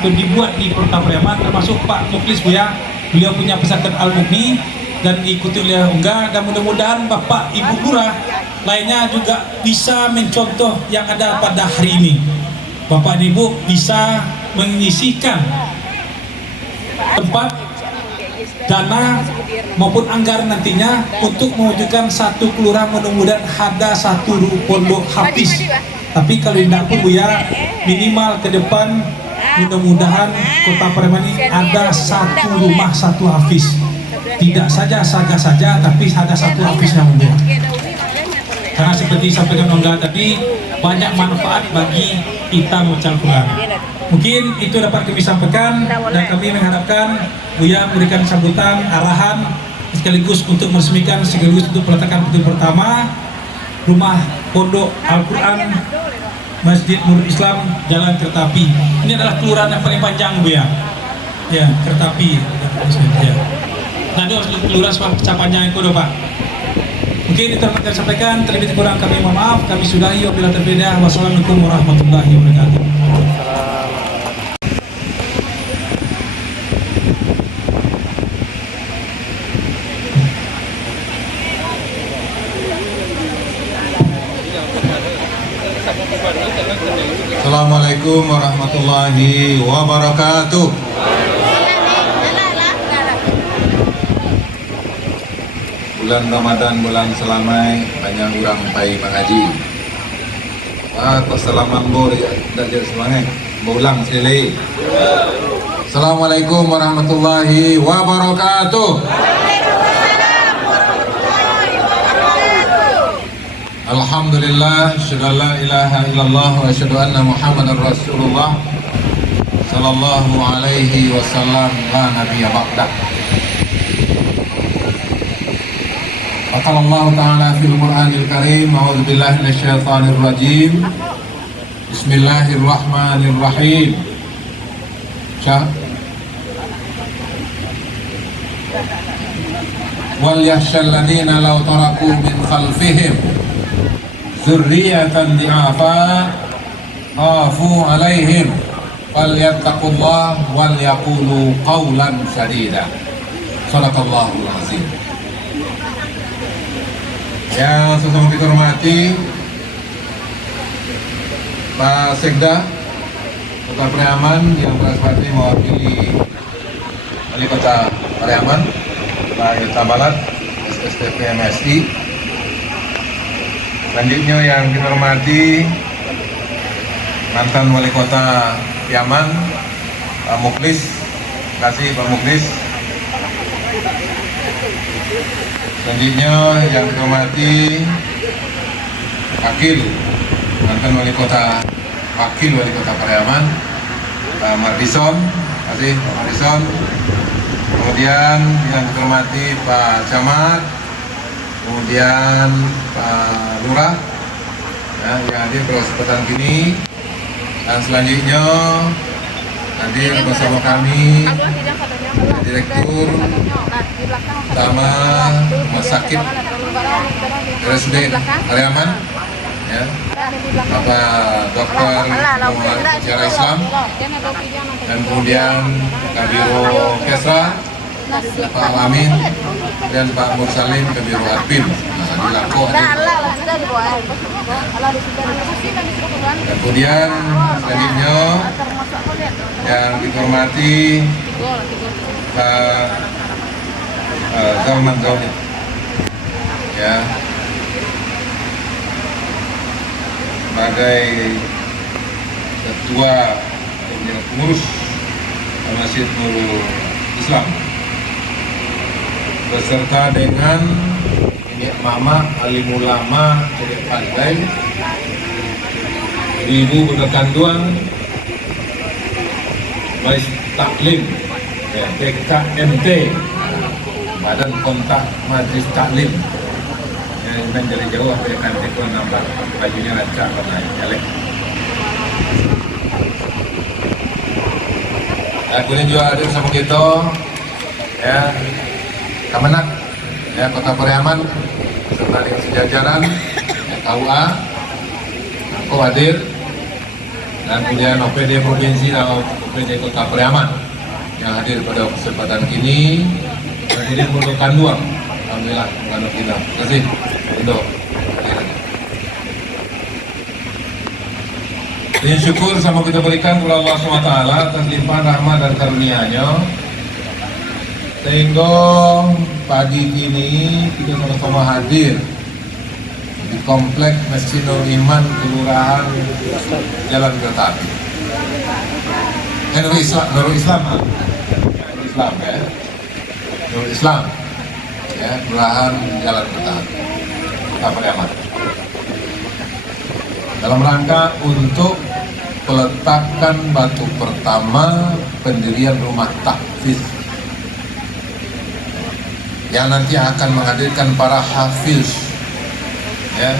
atau dibuat di Kota Pariaman, termasuk Pak Muklis Buya. Beliau punya pesantren Al-Mukni dan diikuti oleh Ungga, dan mudah-mudahan Bapak Ibu Lurah lainnya juga bisa mencontoh yang ada pada hari ini. Bapak dan Ibu bisa menyisihkan tempat, dana maupun anggaran nantinya untuk mewujudkan satu kelurahan, mudah-mudahan ada satu pondok hafiz. Tapi kalau tidak pun Buya, minimal ke depan mudah-mudahan Kota Pariaman ini ada satu rumah satu hafiz. Tidak saja saga saja, tapi ada satu hafiznya Buya. Karena seperti disampaikan Ongga tadi, banyak manfaat bagi kita membaca Al-Quran. Mungkin itu dapat kami sampaikan, dan kami mengharapkan Buya memberikan sambutan, arahan, sekaligus untuk meresmikan, sekaligus untuk peletakan pintu pertama rumah pondok Al-Quran Masjid Nurul Islam Jalan Kereta Api. Ini adalah kelurahan yang paling panjang Buya. Ya, Kereta Api. Ya. Nanti harus kelurahan sama panjang itu Pak. Mungkin itu yang kami sampaikan, terlebih kurang kami mohon maaf, kami sudahi wabillahi taufiq. Wassalamualaikum warahmatullahi wabarakatuh. Assalamualaikum warahmatullahi wabarakatuh. Bulan Ramadan, bulan selamai, banyak orang pai mengaji. Assalamualaikum warahmatullahi wabarakatuh. Berulang sekali. Assalamualaikum warahmatullahi wabarakatuh. Alhamdulillah, asyhadu an la ilaha illallah wa asyhadu anna Muhammadar Rasulullah sallallahu alaihi wasallam, la nabiyya ba'dah. Qala Allah Ta'ala fil Qur'anil Karim, a'udzu billahi minasyaitonir rajim. Bismillahirrahmanirrahim. Wal yakhshal ladina law taraku min khalfihim dzurriyyatan di'afa khafu 'alaihim falyattaqullah wal yaqulu qawlan sadida. Shadaqallahul azim. Yang sesungguhnya kita hormati Pak Sekda Kota Pariaman yang berasal mewakili Wali Kota Pariaman, Pak Yota Balat, SSTP MSI. Selanjutnya yang kita hormati mantan Wali Kota Pariaman, Pak Muklis. Terima kasih Pak Muklis. Selanjutnya yang kita hormati Wakil mantan Wali Kota Pariaman, Pak Mardison. Terima kasih Pak Mardison. Kemudian yang kita hormati Pak Camat, kemudian Pak Lurah ya, yang hadir pada kesempatan kini, dan selanjutnya hadir bersama kami Direktur Utama Rumah Sakit RSUD Pariaman ya, Bapak Dr. Muhammad Sejarah Islam, dan kemudian Kabiro Kesra Pak Alamin, dan Pak Mursalin Kabiro Adpin. Dan kemudian selanjutnya yang dihormati Pak Zalman Zauni ya, sebagai Ketua Pengurus Masjid Nurul Islam, beserta dengan ini Mama Alim Ulama Cedek Pantai, Ibu Berkekanduan Majlis Taklim ya, TKMT, Badan Kontak Majlis Taklim ya, dan dari jauh TKMT itu nambah bajunya rancak karena jelek. Kemudian juga hadir sama kita ya, Kemenak ya, Kota Pariaman beserta dengan sejajaran ya, KUA, aku hadir dan kemudian OPD Provinsi dan OPD Kota Pariaman yang hadir pada kesempatan ini, dan kemudian Pondok Kanduang, alhamdulillah menganut kita. Terima kasih untuk hadirannya. Dan syukur sama kita berikan kepada Allah SWT atas limpahan rahmat dan karunia-Nya, sehingga pagi ini kita sama-sama hadir di Komplek Masjid Nur Iman, Kelurahan Jalan Kereta Api. Nurul Islam ya, Nurul Islam ya, Kelurahan Jalan Kereta Api, Kota Pariaman. Dalam rangka untuk peletakan batu pertama pendirian rumah tahfiz yang nanti akan menghadirkan para hafiz, ya,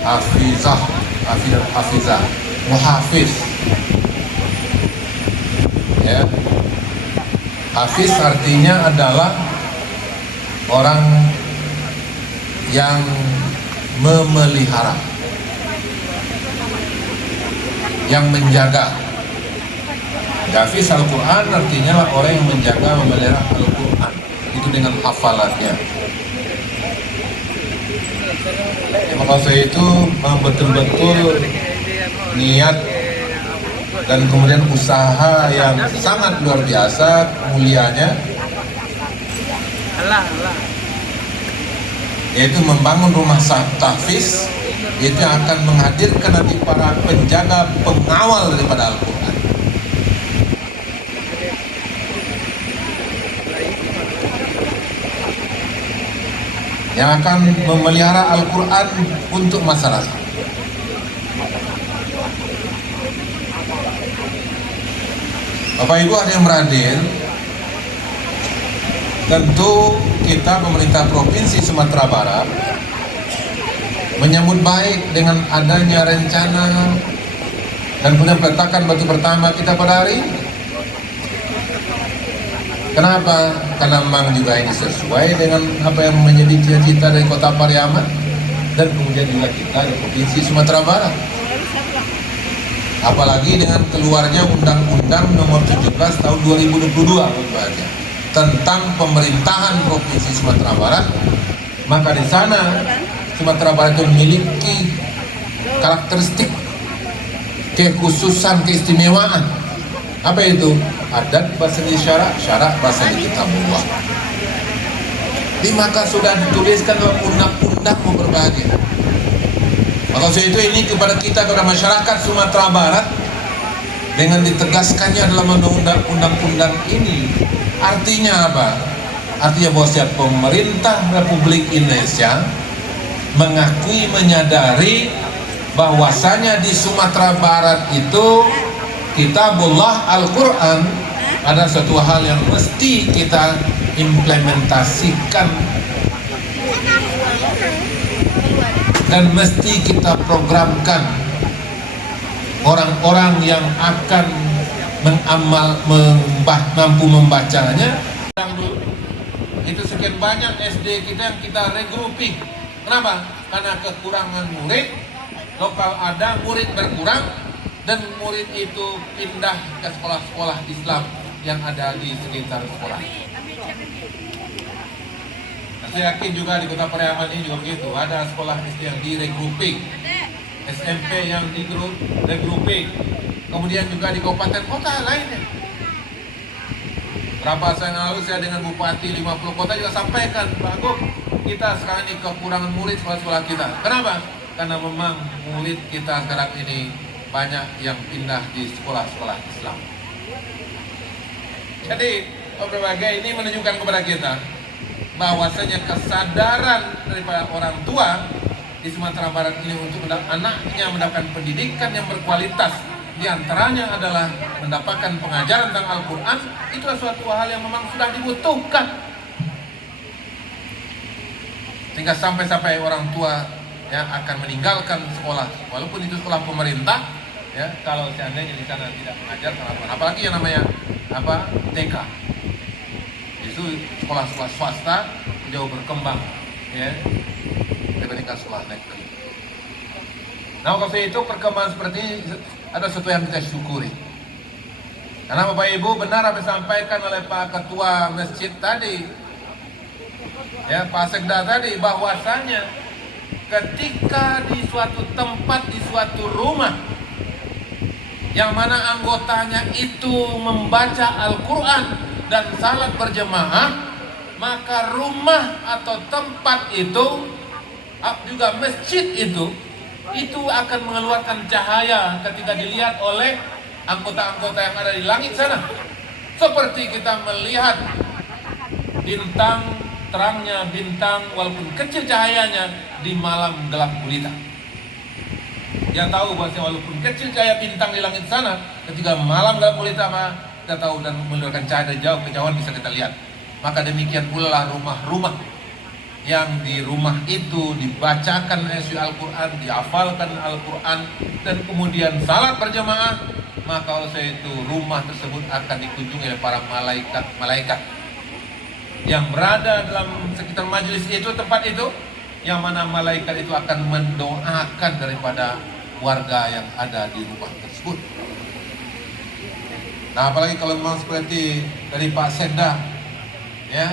hafizah, muhafiz, ya. Hafiz artinya adalah orang yang memelihara, yang menjaga. Hafiz Al-Quran artinya orang yang menjaga, memelihara Al-Quran itu dengan hafalannya. Maka saya itu betul-betul niat dan kemudian usaha yang sangat luar biasa mulianya, yaitu membangun rumah tahfiz, yaitu akan menghadirkan nanti para penjaga, pengawal daripada Al-Quran. Yang akan memelihara Al-Quran untuk masyarakat. Bapak Ibu ada yang beradir, tentu kita pemerintah Provinsi Sumatera Barat menyambut baik dengan adanya rencana dan kemudian peletakan batu pertama kita pada hari ini. Kenapa? Karena memang juga ini sesuai dengan apa yang menjadi cita-cita dari Kota Pariaman dan kemudian juga kita di Provinsi Sumatera Barat. Apalagi dengan keluarnya Undang-Undang Nomor 17 Tahun 2022 tentang pemerintahan Provinsi Sumatera Barat, maka di sana Sumatera Barat itu memiliki karakteristik, kekhususan, keistimewaan. Apa itu? Adat bahasa di syarak, syarak bahasa di kitabullah. Maka sudah dituliskan dalam undang-undang mau berbahagia. Maka itu ini kepada kita, kepada masyarakat Sumatera Barat, dengan ditegaskannya dalam undang-undang ini, artinya apa? Artinya bahwa setiap pemerintah Republik Indonesia mengakui, menyadari bahwasanya di Sumatera Barat itu Kitabullah Al-Quran ada suatu hal yang mesti kita implementasikan dan mesti kita programkan. Orang-orang yang akan mampu membacanya. Itu sekian banyak SD kita yang kita regrouping. Kenapa? Karena kekurangan murid, lokal ada, murid berkurang, dan murid itu pindah ke sekolah-sekolah Islam yang ada di sekitar sekolah. Nah, saya yakin juga di Kota Pariaman ini juga begitu. Ada sekolah SD yang di regrouping, SMP yang di regrouping, kemudian juga di kabupaten kota lainnya. Berapa saya lalu saya dengan Bupati 50 kota juga sampaikan, Pak Agung, kita sekarang ini kekurangan murid sekolah-sekolah kita. Kenapa? Karena memang murid kita sekarang ini banyak yang pindah di sekolah-sekolah Islam. Jadi berbagai ini menunjukkan kepada kita bahwasanya kesadaran daripada orang tua di Sumatera Barat ini untuk anaknya mendapatkan pendidikan yang berkualitas, di antaranya adalah mendapatkan pengajaran tentang Al-Quran, itu adalah suatu hal yang memang sudah dibutuhkan. Sehingga sampai-sampai orang tua yang akan meninggalkan sekolah, walaupun itu sekolah pemerintah, ya, kalau seandainya di sana tidak mengajar, apalagi yang namanya TK, itu sekolah-sekolah swasta jauh berkembang, ya, dibandingkan sekolah negeri. Nah, kalau itu perkembangan seperti ini ada sesuatu yang kita syukuri. Karena Bapak Ibu benar apa yang disampaikan oleh Pak Ketua Masjid tadi, ya Pak Sekda tadi, bahwasanya ketika di suatu tempat, di suatu rumah, yang mana anggotanya itu membaca Al-Quran dan salat berjemaah, maka rumah atau tempat itu juga masjid itu akan mengeluarkan cahaya ketika dilihat oleh anggota-anggota yang ada di langit sana, seperti kita melihat bintang, terangnya bintang walaupun kecil cahayanya di malam gelap gulita. Yang tahu bahwasanya walaupun kecil cahaya bintang di langit sana, ketika malam gelap gulita kita tahu dan mengeluarkan cahaya dari jauh, kejauhan bisa kita lihat. Maka demikian pula rumah-rumah yang di rumah itu dibacakan ayat Al-Quran, dihafalkan Al-Quran, dan kemudian salat berjamaah, maka oleh itu rumah tersebut akan dikunjungi oleh para malaikat yang berada dalam sekitar majelis itu, tempat itu, yang mana malaikat itu akan mendoakan daripada warga yang ada di rumah tersebut. Nah, apalagi kalau memang seperti dari Pak Sekda, ya,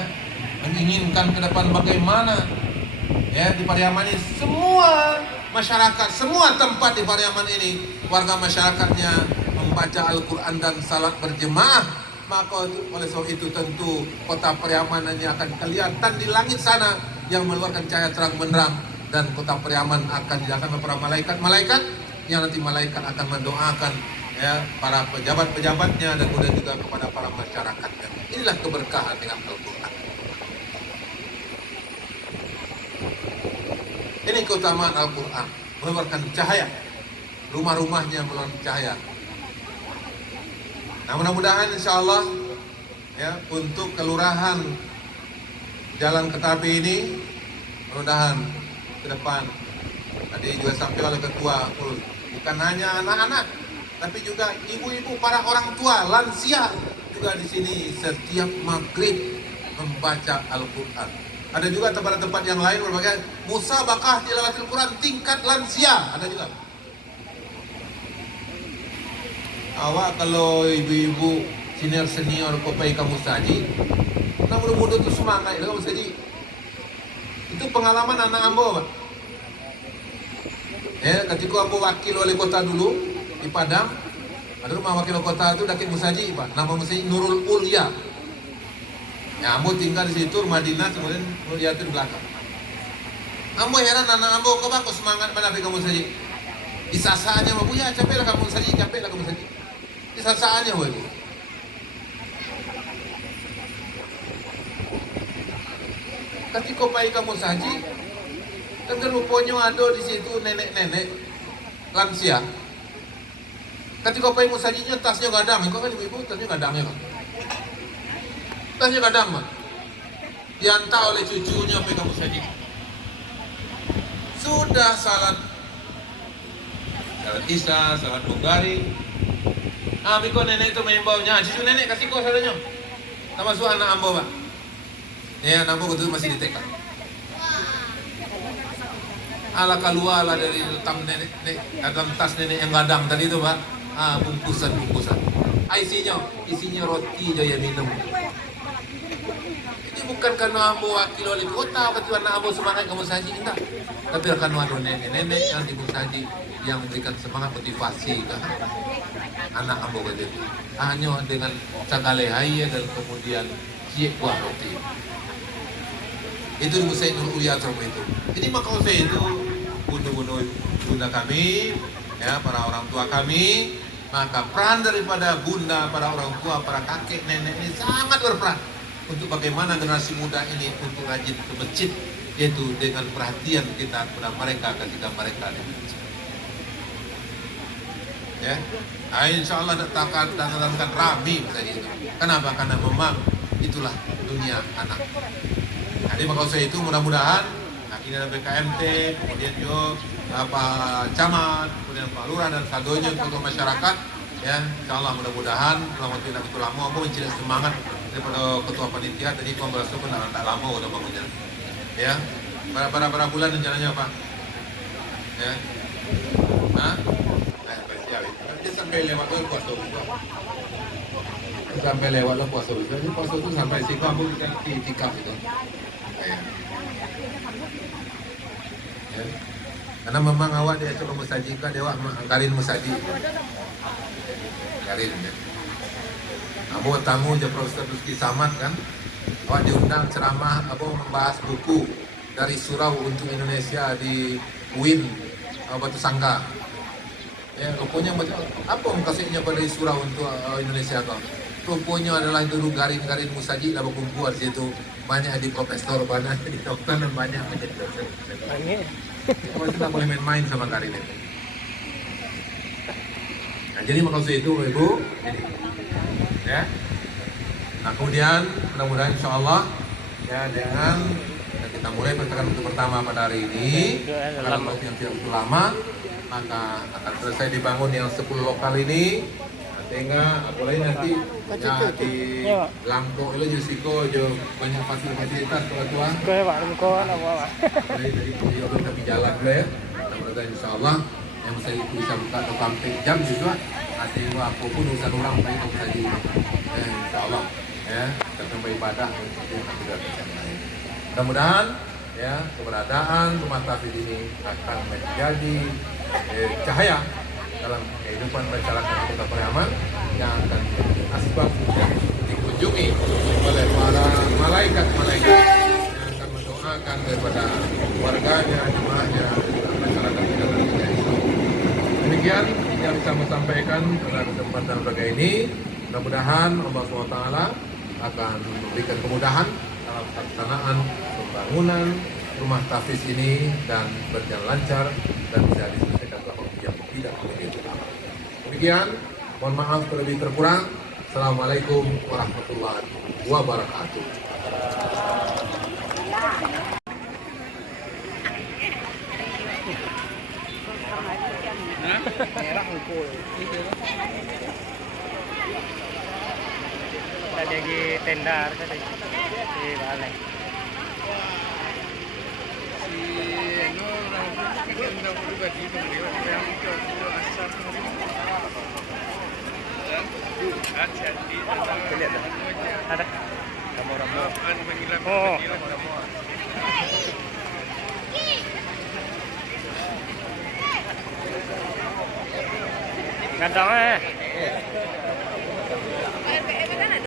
menginginkan ke depan bagaimana, ya, di Pariaman ini semua masyarakat, semua tempat di Pariaman ini warga masyarakatnya membaca Al-Quran dan salat berjemaah, maka oleh sebab itu tentu kota Pariaman ini akan kelihatan di langit sana yang mengeluarkan cahaya terang benderang, dan kota Pariaman akan didatangi para malaikat-malaikat yang nanti malaikat akan mendoakan, ya, para pejabat-pejabatnya dan kemudian juga kepada para masyarakatnya. Inilah keberkahan dengan Al-Quran. Ini keutamaan Al-Quran, mengeluarkan cahaya, rumah-rumahnya mengeluarkan cahaya. Nah, mudah-mudahan insya Allah, ya, untuk kelurahan Jalan Ketapi ini, mudah-mudahan ke depan, tadi juga sampai oleh ketua, bukan hanya anak-anak, tapi juga ibu-ibu, para orang tua, lansia juga di sini setiap maghrib membaca Al-Quran. Ada juga tempat-tempat yang lain berbagai musabaqah tilawatil Quran tingkat lansia, ada juga. Awak kalau ibu-ibu senior kopai kamu saji, nah muda-muda itu semangat kamu saji. Itu pengalaman anak ambo, Pak. Ya, ketika ambo wakil wali kota dulu di Padang, ada rumah wakil kota itu Dakik Musaji, Pak. Nama Musaji Nurul Ulia. Ya, ambo tinggal di situ, rumah dinas, kemudian Ulia itu di belakang. Ambo heran anak ambo, kok semangat mana kamu saji? Isasaannya mah, ya capek lah kamu saji, capek lah kamu saji. Isasaannya wah itu. Ketika pai kamu saji, kan rupanya ada di situ nenek-nenek lansia. Ketika pai musajinya tasnya gadang, kok kan ibu-ibu tasnya gadangnya kan? Tasnya gadang mah. Diantar oleh cucunya pai kamu saji. Sudah salat Isya, salat Bugari. Biko nenek itu main baunya, cucu nenek kasih kau sadanya. Sama su anak ambo, Pak. Ya, anak ambo itu masih di TK. Ala keluar lah dari dalam nenek, dalam tas nenek yang gadang tadi itu, Pak. Bungkusan. Isinya roti aja minum. Ini bukan karena ambo wakil wali kota, ketua anak ambo semangat kamu saji, enggak. Tapi karena ada nenek-nenek yang dimusaji, yang memberikan semangat motivasi kan anak ambo gitu. Hanya dengan cakale haya dan kemudian siap buah roti. Itu musai Nurul Ulia itu. Jadi maka saya itu bunda kami, ya, para orang tua kami, maka peran daripada bunda, para orang tua, para kakek, nenek ini sangat berperan untuk bagaimana generasi muda ini untuk rajin ke masjid, yaitu dengan perhatian kita kepada mereka ketika mereka di masjid. Ya, insya Allah datangkan rami misalnya itu. Kenapa? Karena memang itulah dunia anak. Jadi maka saya itu mudah-mudahan, nah ini ada BKMT, kemudian juga Pak Camat, kemudian Pak Lurah dan sadonya untuk masyarakat, ya, insya Allah mudah-mudahan lama tidak begitu lama, mau mencari semangat daripada ketua panitia tadi kau berasa pun tak lama udah bangunnya, ya, berapa bulan rencananya Pak, ya. Hah? Nah, spesial itu. Nanti sampai lewat lo puasa juga. Sampai lewat lo puasa juga. Jadi puasa itu sampai si kamu kita itikaf itu. Ya. Ya. Karena memang awak dia coba musajikan dia awak angkarin musaji. Angkarin ya. Kamu tamu je Profesor Rizky Samad kan? Awak diundang ceramah, abang membahas buku dari surau untuk Indonesia di UIN Batu Sangga. Ya, rupanya apa yang kasihnya pada surau untuk Indonesia kau? Rupanya adalah dulu garin-garin musaji lah berkumpul di situ. Banyak di profesor, banyak di dokter dan banyak menjadi dosen. Kamu tidak boleh main-main sama garin itu. Nah, jadi maksud itu Ibu, ini. Ya. Nah kemudian mudah-mudahan insya Allah ya dengan kita mulai pertemuan untuk pertama pada hari ini dalam waktu yang tidak begitu lama maka akan selesai dibangun yang 10 lokal ini sehingga apalagi nanti ya di Langko itu Jusiko juga banyak fasilitas tua tapi jalan ya mudah-mudahan insya Allah yang bisa itu bisa buka atau sampai jam juga nanti apapun urusan orang baik bisa di insya Allah ya kita beribadah mudah-mudahan ya keberadaan rumah tafsir ini akan menjadi cahaya dalam kehidupan masyarakat Kota Pariaman yang akan asbab dikunjungi oleh para malaikat-malaikat yang akan mendoakan daripada warganya, jemaahnya, masyarakat kita nantinya. Demikian yang bisa saya sampaikan pada kesempatan berbagai ini. Mudah-mudahan Allah SWT akan memberikan kemudahan dalam pelaksanaan pembangunan rumah tahfiz ini dan berjalan lancar dan bisa diselesaikan dalam waktu yang tidak begitu lama. Demikian, mohon maaf terlebih terkurang. Assalamualaikum warahmatullahi wabarakatuh. Ada di tenda tadi di balai. Ada. Oh. Ganteng